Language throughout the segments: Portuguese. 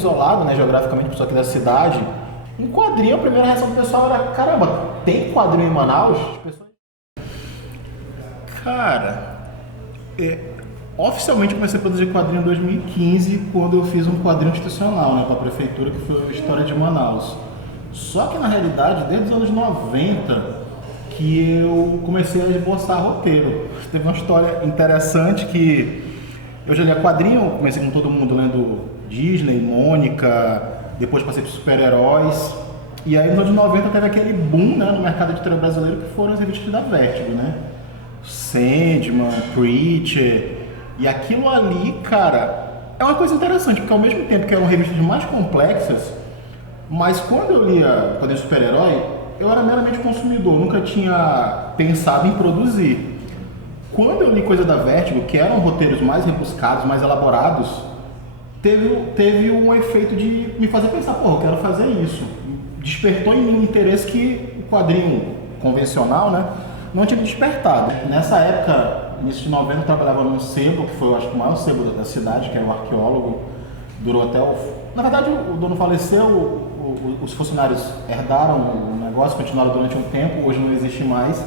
isolado, né, geograficamente, pessoa aqui da cidade. Um quadrinho, a primeira reação do pessoal era, caramba, tem quadrinho em Manaus? As pessoas... Cara, oficialmente comecei a produzir quadrinho em 2015, quando eu fiz um quadrinho institucional, né, para a prefeitura, que foi a História de Manaus. Só que na realidade, desde os anos 90, que eu comecei a esboçar roteiro. Teve uma história interessante que eu já lia quadrinho, comecei com todo mundo lendo Disney, Mônica, depois passei por super-heróis. E aí nos anos 90 teve aquele boom, né, no mercado editorial brasileiro, que foram as revistas da Vertigo, né? Sandman, Preacher. E aquilo ali, cara, é uma coisa interessante, porque ao mesmo tempo que eram revistas mais complexas, mas quando eu lia quadrinho de super-herói, eu era meramente consumidor, nunca tinha pensado em produzir. Quando eu li coisa da Vertigo, que eram roteiros mais rebuscados, mais elaborados, teve um efeito de me fazer pensar, pô, eu quero fazer isso. Despertou em mim um interesse que o quadrinho convencional, né, não tinha despertado. Nessa época, início de 90, eu trabalhava num sebo, que foi, eu acho, o maior sebo da cidade, que era o Arqueólogo. Durou até o... Na verdade, o dono faleceu, os funcionários herdaram o negócio, continuaram durante um tempo, hoje não existe mais.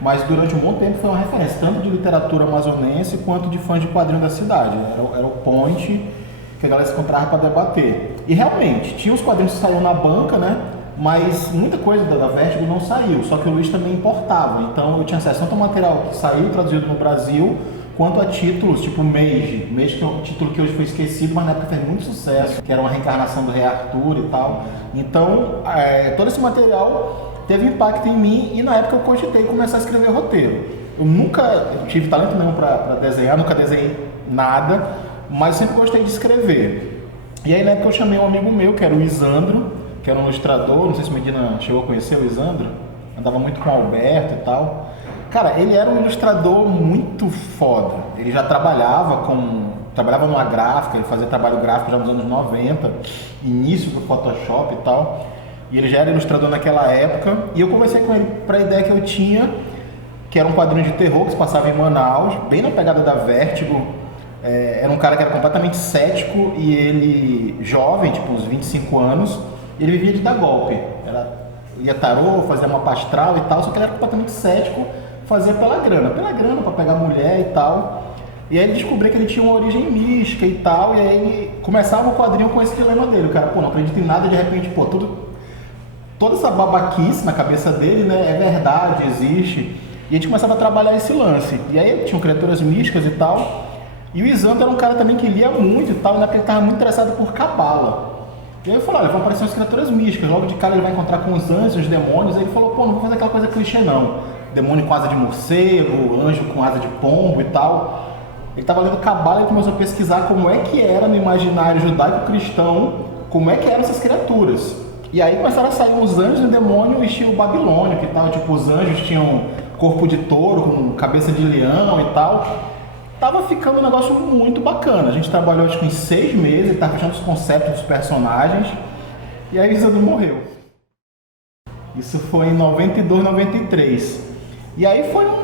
Mas durante um bom tempo foi uma referência, tanto de literatura amazonense quanto de fãs de quadrinho da cidade. Era o point que a galera se encontrava para debater. E realmente, tinha os quadrinhos que saíam na banca, né? Mas muita coisa da Vertigo não saiu, só que o Luiz também importava. Então eu tinha acesso tanto ao material que saiu traduzido no Brasil, quanto a títulos tipo Mage, que é um título que hoje foi esquecido, mas na época fez muito sucesso, que era uma reencarnação do Rei Arthur e tal. Então, todo esse material teve impacto em mim e na época eu cogitei começar a escrever roteiro. Eu nunca tive talento nenhum para desenhar, nunca desenhei nada, mas sempre gostei de escrever. E aí na época eu chamei um amigo meu, que era o Isandro, que era um ilustrador, não sei se o Medina chegou a conhecer o Isandro, andava muito com o Alberto e tal. Cara, ele era um ilustrador muito foda. Ele já trabalhava numa gráfica, ele fazia trabalho gráfico já nos anos 90, início do Photoshop e tal. E ele já era ilustrador naquela época. E eu conversei com ele para a ideia que eu tinha, que era um quadrinho de terror que se passava em Manaus, bem na pegada da Vertigo. Era um cara que era completamente cético e ele, jovem, tipo uns 25 anos, ele vivia de dar golpe. Ia tarô, fazia mapa astral e tal, só que ele era completamente cético, fazia pela grana, para pegar mulher e tal. E aí ele descobriu que ele tinha uma origem mística e tal, e aí ele começava o quadrinho com esse dilema dele. O cara, pô, não acredita em nada, de repente, pô, toda essa babaquice na cabeça dele, né, é verdade, existe. E a gente começava a trabalhar esse lance. E aí tinham criaturas místicas e tal. E o Isandro era um cara também que lia muito e tal, né, porque ele estava muito interessado por cabala. E aí eu falei, olha, vão aparecer as criaturas místicas, logo de cara ele vai encontrar com os anjos, os demônios. Aí ele falou, pô, não vou fazer aquela coisa clichê não. Demônio com asa de morcego, anjo com asa de pombo e tal. Ele estava lendo cabala e começou a pesquisar como é que era no imaginário judaico-cristão, como é que eram essas criaturas. E aí começaram a sair uns anjos e demônio estilo babilônico e tal, tipo, os anjos tinham corpo de touro, com cabeça de leão e tal. Tava ficando um negócio muito bacana. A gente trabalhou acho que em 6 meses, ele tava fechando os conceitos dos personagens, e aí o Isandro morreu. Isso foi em 92, 93. E aí foi um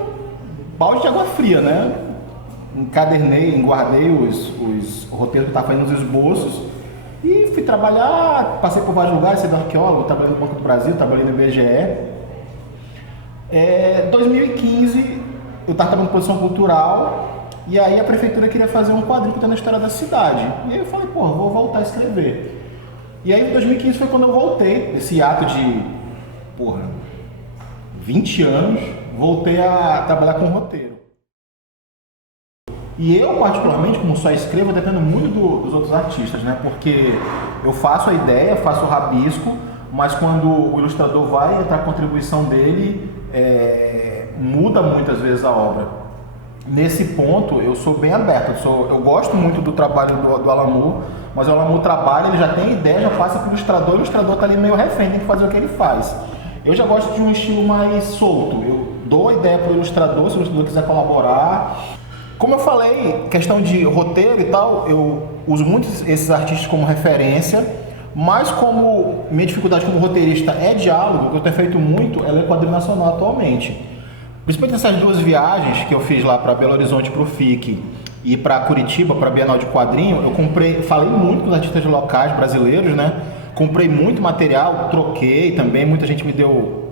balde de água fria, né? Encadernei, guardei os roteiros que eu tava fazendo, os esboços, e fui trabalhar, passei por vários lugares, saí do Arqueólogo, trabalhei no Banco do Brasil, trabalhei no IBGE. 2015, eu estava trabalhando em produção cultural, e aí a prefeitura queria fazer um quadrinho contando a história da cidade. E aí eu falei, pô, vou voltar a escrever. E aí em 2015 foi quando eu voltei, esse ato de, 20 anos, voltei a trabalhar com roteiro. E eu, particularmente, como só escrevo, eu dependo muito dos outros artistas, né? Porque eu faço a ideia, faço o rabisco, mas quando o ilustrador vai entrar a contribuição dele, muda muitas vezes a obra. Nesse ponto, eu sou bem aberto. Eu gosto muito do trabalho do Alamur, mas o Alamur trabalha, ele já tem ideia, já passa para o ilustrador está ali meio refém, tem que fazer o que ele faz. Eu já gosto de um estilo mais solto. Eu dou a ideia para o ilustrador, se o ilustrador quiser colaborar. Como eu falei, questão de roteiro e tal, eu uso muito esses artistas como referência, mas como minha dificuldade como roteirista é diálogo, o que eu tenho feito muito é ler quadrinho nacional atualmente. Principalmente nessas 2 viagens que eu fiz lá para Belo Horizonte para o FIC ir para Curitiba, para a Bienal de Quadrinho, eu comprei, falei muito com os artistas locais brasileiros, né? Comprei muito material, troquei também, muita gente me deu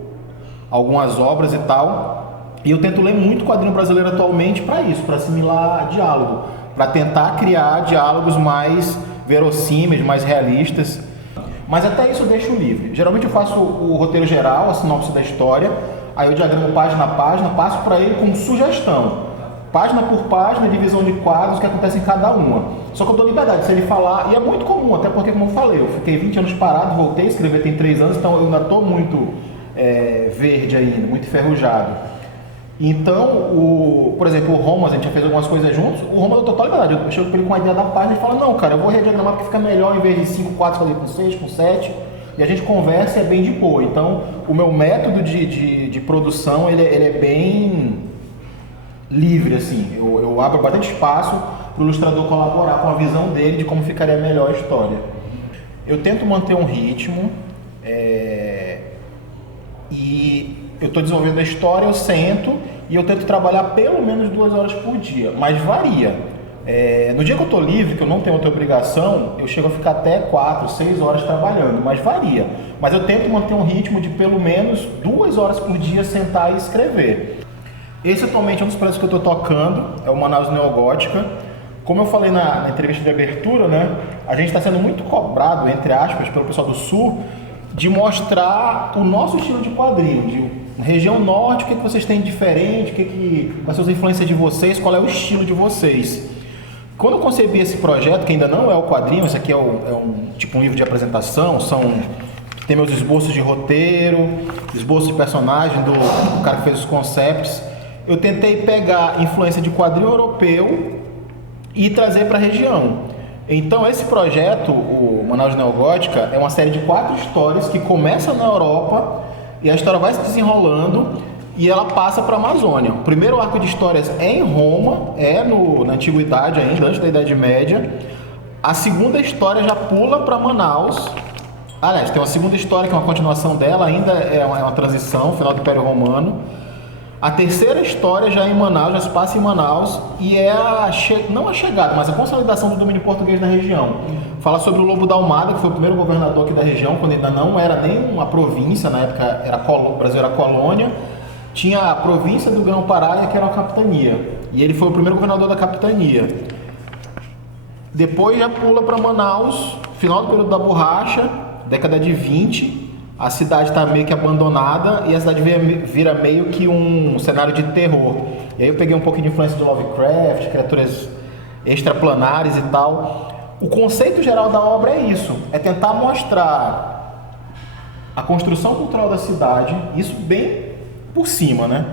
algumas obras e tal. E eu tento ler muito quadrinho brasileiro atualmente para isso, para assimilar diálogo, para tentar criar diálogos mais verossímeis, mais realistas. Mas até isso eu deixo livre. Geralmente eu faço o roteiro geral, a sinopse da história, aí eu diagramo página a página, passo para ele com sugestão. Página por página, divisão de quadros que acontecem em cada uma. Só que eu dou liberdade, se ele falar, e é muito comum, até porque, como eu falei, eu fiquei 20 anos parado, voltei a escrever tem 3 anos, então eu ainda estou muito verde ainda, muito enferrujado. Então, por exemplo, o Romas, a gente já fez algumas coisas juntos, o Romas eu dou total liberdade, eu chego para ele com a ideia da página e falo, não, cara, eu vou rediagramar porque fica melhor, em vez de 5 quadros, fazer com 6, com 7, e a gente conversa e é bem de boa. Então, o meu método de produção, ele é bem livre, assim, eu abro bastante espaço para o ilustrador colaborar com a visão dele de como ficaria melhor a história. Eu tento manter um ritmo, e eu estou desenvolvendo a história, eu sento e eu tento trabalhar pelo menos 2 horas por dia, mas varia. No dia que eu estou livre, que eu não tenho outra obrigação, eu chego a ficar até 4, 6 horas trabalhando, mas varia. Mas eu tento manter um ritmo de pelo menos 2 horas por dia sentar e escrever. Esse atualmente é um dos projetos que eu estou tocando, é o Manaus Neogótica. Como eu falei na entrevista de abertura, né, a gente está sendo muito cobrado, entre aspas, pelo pessoal do Sul, de mostrar o nosso estilo de quadrinho, de região norte, o que vocês têm de diferente, quais são as influências de vocês, qual é o estilo de vocês. Quando eu concebi esse projeto, que ainda não é o quadrinho, esse aqui é um livro de apresentação, tem meus esboços de roteiro, esboços de personagem do cara que fez os concepts. Eu tentei pegar influência de quadrinho europeu e trazer para a região. Então esse projeto, o Manaus Neogótica, é uma série de 4 histórias que começa na Europa e a história vai se desenrolando e ela passa para a Amazônia. O primeiro arco de histórias é em Roma, na Antiguidade ainda, antes da Idade Média. A segunda história já pula para Manaus. Aliás, tem uma segunda história que é uma continuação dela, ainda é uma transição, final do Império Romano. A terceira história já é em Manaus, já se passa em Manaus e é não a chegada, mas a consolidação do domínio português na região. Fala sobre o Lobo da Almada, que foi o primeiro governador aqui da região, quando ainda não era nem uma província, na época o Brasil era colônia. Tinha a província do Grão-Pará, que era a capitania, e ele foi o primeiro governador da capitania. Depois já pula para Manaus, final do período da borracha, década de 20, a cidade está meio que abandonada e a cidade vira meio que um cenário de terror. E aí eu peguei um pouco de influência de Lovecraft, criaturas extraplanares e tal. O conceito geral da obra é isso, é tentar mostrar a construção cultural da cidade, isso bem por cima, né?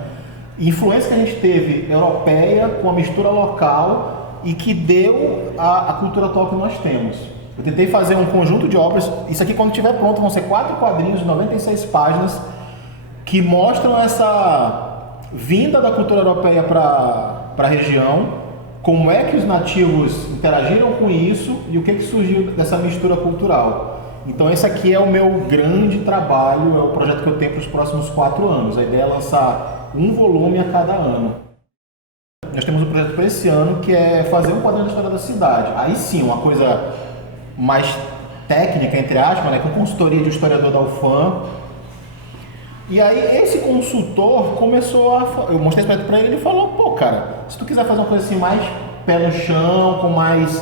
Influência que a gente teve europeia com a mistura local e que deu a cultura atual que nós temos. Eu tentei fazer um conjunto de obras, isso aqui quando estiver pronto vão ser 4 quadrinhos de 96 páginas que mostram essa vinda da cultura europeia para a região, como é que os nativos interagiram com isso e o que surgiu dessa mistura cultural. Então esse aqui é o meu grande trabalho, é o projeto que eu tenho para os próximos 4 anos. A ideia é lançar um volume a cada ano. Nós temos um projeto para esse ano que é fazer um quadrinho da história da cidade. Aí sim, uma coisa mais técnica, entre aspas, né, com consultoria de historiador da UFAM. E aí esse consultor começou eu mostrei esse projeto para ele e ele falou, pô, cara, se tu quiser fazer uma coisa assim mais pé no chão, com mais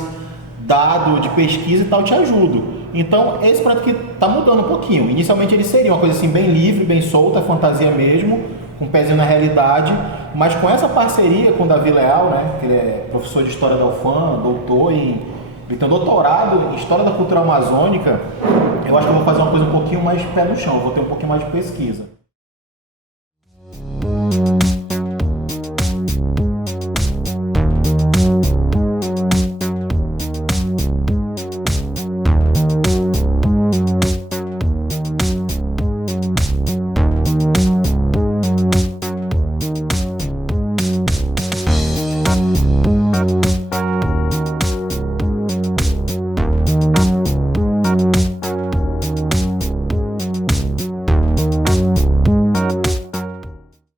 dado de pesquisa e tal, eu te ajudo. Então esse projeto aqui tá mudando um pouquinho. Inicialmente ele seria uma coisa assim bem livre, bem solta, fantasia mesmo, com um pezinho na realidade, mas com essa parceria com o Davi Leal, né, que ele é professor de História da UFAM, doutor ele tem um doutorado em História da Cultura Amazônica, eu acho que eu vou fazer uma coisa um pouquinho mais pé no chão, vou ter um pouquinho mais de pesquisa.